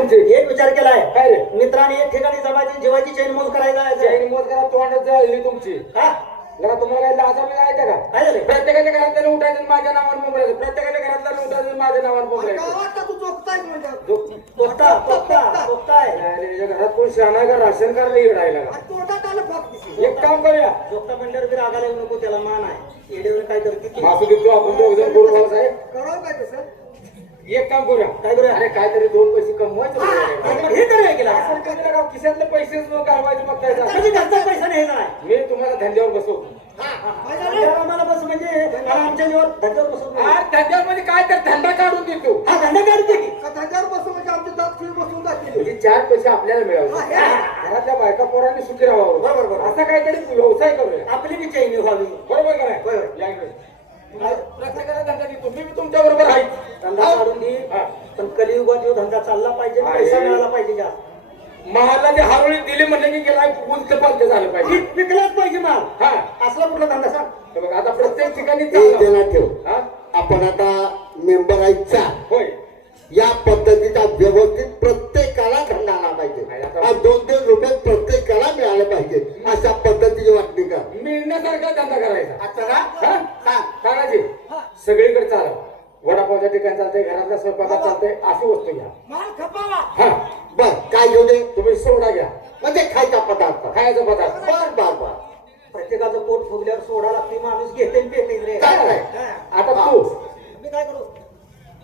तुमची एक विचार केलाय. काय रे? मित्राने एक ठिकाणी जमायची जीवाची चैन मोज करायला जायचं. जैन मोद करा तोंडात जळली तुमची. हा? जरा तुम्हाला काय लाजा बिजा आहे का? काय झालं? प्रत्येकाच्या घरातल्याला उठायचं आणि माझ्या नावावर मोकळायचं प्रत्येकाच्या घरातल्याला उठायचं आणि माझ्या नावावर गावात तू चोखताय म्हणजे. पोखता पोखता पोखताय आणि याच्या घरात कोण शहाणा आहे का? राशन कार्ड आलं फक्त एक काम करूया. जोगता मंडळ बी रागाला येऊ नको त्याला मान आहे. येडेवर काय करते की? मासू देतो आपण दोघ जण गुरु भाऊ साहेब. एक काम करूया. काय करूया? अरे काहीतरी दोन पैसे कमवायचे हे करूया केला आपण कधी राव खिशातले पैसेच बघतायचा म्हणजे घरचा पैसा नाही ना मी तुम्हाला धंद्यावर बसवतो. काय मला बस म्हणजे? आमच्या धंद्यावर बसवत. धंद्यामध्ये काय तर धंदा काढून देतो. हा धंदा काढते की. धंद्यावर बसून म्हणजे आमचे दात खिळ बसून जातील. म्हणजे चार पैसे आपल्याला मिळावे. घरातल्या बायका पोरांनी सुखी राहावं. बरोबर. असा काहीतरी व्यवसाय करूया. आपली बी चैनी व्हावी. बरोबर का नाही? बरोबर. प्रत्येकाला धंदा देतो. मी तुमच्या बरोबर आहे. धंदा काढून दे. हा. पण कलियुगात जो धंदा चालला पाहिजे पैसा आहे. मिळाला पाहिजे जास्त. महाला जे हारोळी दिले म्हणलं की गेला उलट पालट झालं पाहिजे. विक- विकलाच पाहिजे माल. हा. असला कुठला धंदा सांग. तर बघ आता प्रत्येक ठिकाणी एक चाललं. देणार ठेव. हा? आपण आता मेंबर आहेत चार. होय. या पद्धतीचा व्यवस्थित प्रत्येकाला स्वयंपाकात चालतंय अशी वस्तू घ्या. माल खपावा. हा बर काय घेऊ दे तुम्ही सोडा घ्या. म्हणजे खायचा पदार्थ खायचा पदार्थ बर बर बर. प्रत्येकाचं पोट फुगल्यावर सोडा लागते माणूस घेते आणि पेटे रे. काय काय? हा. आता तू. मी काय करू?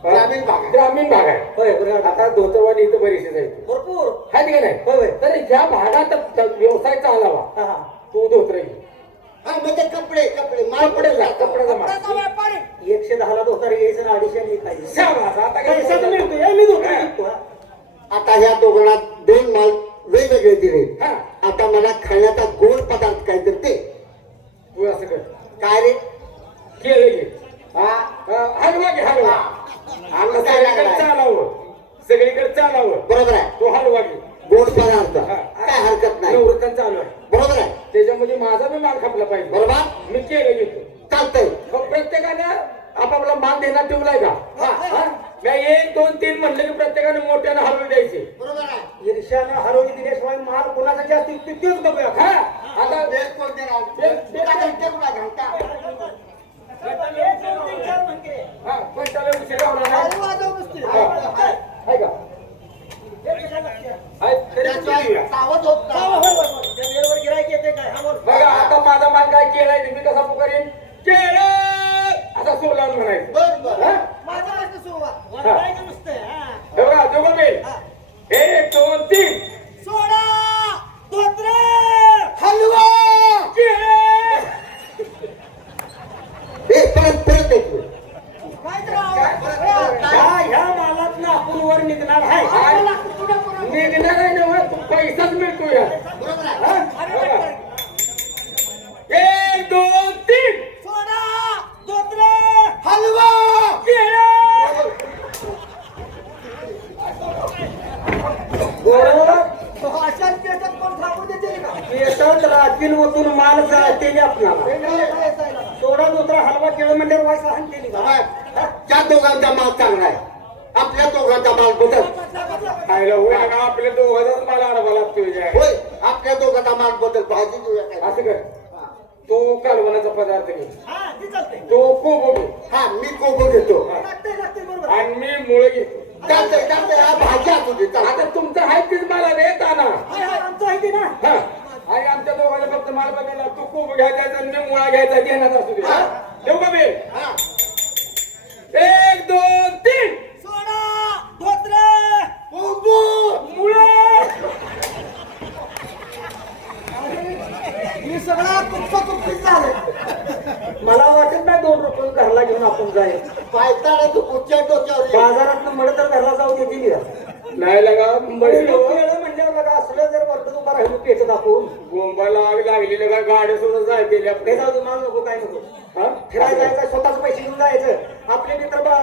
ग्रामीण भाग आहे. ग्रामीण भाग आहे. होय बरोबर आता धोतरवाडी इथं बरीचशी जायची भरपूर. आहे का नाही? होय होय. तर ह्या भागात त- व्यवसाय चालावा. हा, हा. तू धोतर घे हा म्हणजे कपडे कपडे माल कपडे ला कपड्याचा माल कपड्याचा व्यापारी एकशे दहाला धोतर यायचं आणि अडीचशे आणि आता काय पैसा तर मिळतो हे मी धोतर विकतो. आता ह्या दोघांना दोन माल वेगवेगळे दिले. हा. आता मला खाण्याचा गोड पदार्थ काय तर ते तू असं कर काय रे? केळे घे. हा? हा, हलवा घे हलवा. काय सगळीकडे? चालावं. सगळीकडे चालावं. बरोबर आहे. तो हलवा घे. गोड पदार्थ. हा. काय हरकत नाही. नवरतन चालू आहे. बरोबर आहे. त्याच्यामध्ये माझा बी माल खपला पाहिजे. बरोबर. मी केलं घेतो. चालतंय मग प्रत्येकाने आपापला मान देण्यात ठेवलाय का हा, हा? मी एक दोन तीन म्हणलं की प्रत्येकाने मोठ्यानं हलवून द्यायचे बरोबर आहे ईर्ष्यानं हरवली दिल्याशिवाय माल कोणाचा जास्त तेच बघूया हा आता बेल कोणते राव? बेल- बेल घंटे कुठला घंटा? हा पंचाला उशीर लावला नाही. गाडी वाजव नुसती हा. आहे का आहे, तरी पण त्याशिवाय किती आहे? सावध होत नाही. गिरायक येते काय हा बोल. बघा आता माझा मान काय केलाय तुम्ही कसा पुकारीन केलं म्हणायचं बर हा? माझा प्रश्न हा. हे बघा दोघं बेल एक दोन तीन सोडा धोत्रे हलवा केलं ए, परत परत येतो काय तर आवाज ह्या ह्या मालातनं आपण वर निघणार आहे. निघणार आहे ना तू पैसाच मिळतो या बरोबर आहे? बघा. एक दोन तीन सोडा धोत्रे हलवा ओतून माल जाते आपल्याला? सोडा दुसरा हलवा केळ म्हणजे का? बरोबर. त्या दोघांचा माल चांगला आहे. आपल्या दोघांचा माल बदल. खायला होय. का आपल्या दोघांचाच मला आडवा लागतोय या. होय. आपल्या दोघांचा माल बदल भाजी घेऊया काय? असं कर. तू कालवणाचा पदार्थ घे. हा ती कोबो घे. हा मी कोबो घेतो. लागते लागते बरोबर. आणि मी मुळे घेतो चालतंय चालतंय. हा भाजी असू दे आता. तुमचं आहे तीच मला देत ना हाय हाय आमचं आहे ते ना? हा. आणि आमच्या दोघांना फक्त माल बघायला. तू कोबो घ्यायचा आणि मी मुळा घ्यायचा घेण्यात असू दे. हा. देऊ का हा. एक दोन तीन सोडा धोत्रे कोबो मुळे ही सगळा कुप्पा कुप्पीत झालं मला वाटत नाही दोन रुपये घरला घेऊन आपण जाईल पायताना तू कुठच्या डोक्यावर ये. बाजारात मड तर घरला जाऊ देतील का? नाही लगा बडी लोकं येणं म्हणल्यावर बघा असलं जर वरती उभा राहिलो पेट दाखवून. बोंबाला आग लागली लगा गाड्या सुद्धा जायचे हे जाऊ दे माल नको काय नको. हा? फिरायला जायचं स्वतःच पैसे घेऊन जायचं. आपले मित्र बा-